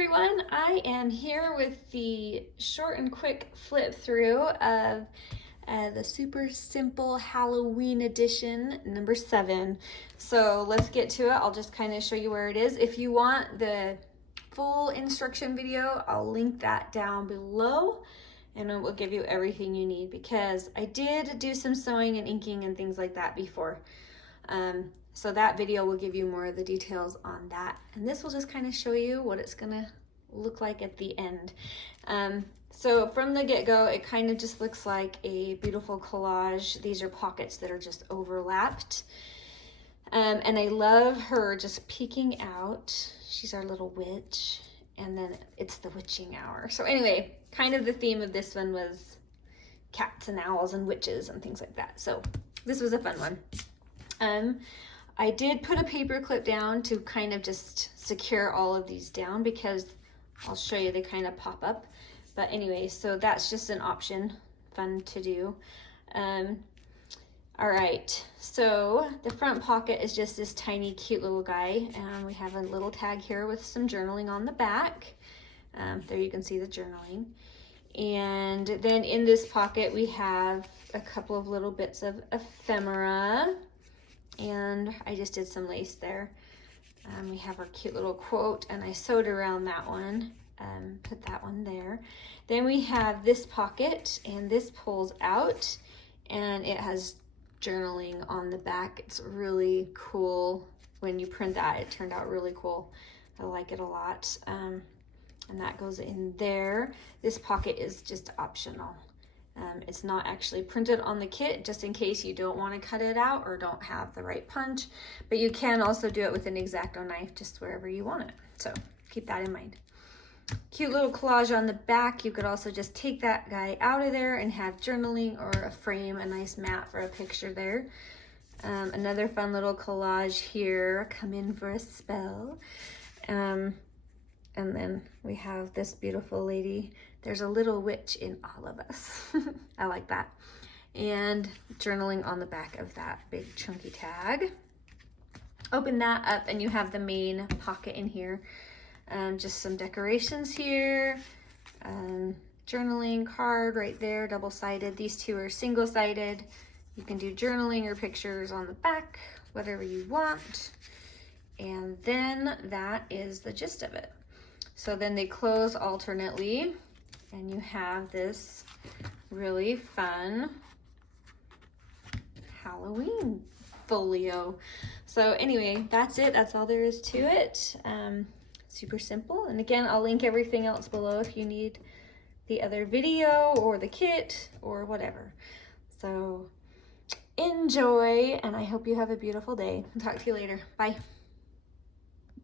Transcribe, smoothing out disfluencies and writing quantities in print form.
everyone, I am here with the short and quick flip through of the super simple Halloween edition number 7. So let's get to it. I'll just kind of show you where it is. If you want the full instruction video, I'll link that down below and it will give you everything you need, because I did do some sewing and inking and things like that before. So that video will give you more of the details on that. And this will just kind of show you what it's gonna look like at the end. So from the get-go, it kind of just looks like a beautiful collage. These are pockets that are just overlapped. And I love her just peeking out. She's our little witch. And then it's the witching hour. So anyway, kind of the theme of this one was cats and owls and witches and things like that. So this was a fun one. I did put a paper clip down to kind of just secure all of these down, because I'll show you, they kind of pop up. But anyway, so that's just an option, fun to do. All right, so the front pocket is just this tiny cute little guy. We have a little tag here with some journaling on the back. There you can see the journaling. And then in this pocket we have a couple of little bits of ephemera, and I just did some lace there. We have our cute little quote, and I sewed around that one, put that one there. Then we have this pocket, and this pulls out, and it has journaling on the back. It's really cool. When you print that, it turned out really cool. I like it a lot. And that goes in there. This pocket is just optional. It's not actually printed on the kit, just in case you don't want to cut it out or don't have the right punch, but you can also do it with an X-Acto knife just wherever you want it. So keep that in mind. Cute little collage on the back. You could also just take that guy out of there and have journaling or a frame, a nice mat for a picture there. Another fun little collage here, come in for a spell. And then we have this beautiful lady. There's a little witch in all of us. I like that. And journaling on the back of that big chunky tag. Open that up and you have the main pocket in here. Just some decorations here. Journaling card right there, double-sided. These two are single-sided. You can do journaling or pictures on the back, whatever you want. And then that is the gist of it. So then they close alternately, and you have this really fun Halloween folio. So anyway, that's it. That's all there is to it. Super simple. And again, I'll link everything else below if you need the other video or the kit or whatever. So enjoy, and I hope you have a beautiful day. I'll talk to you later. Bye.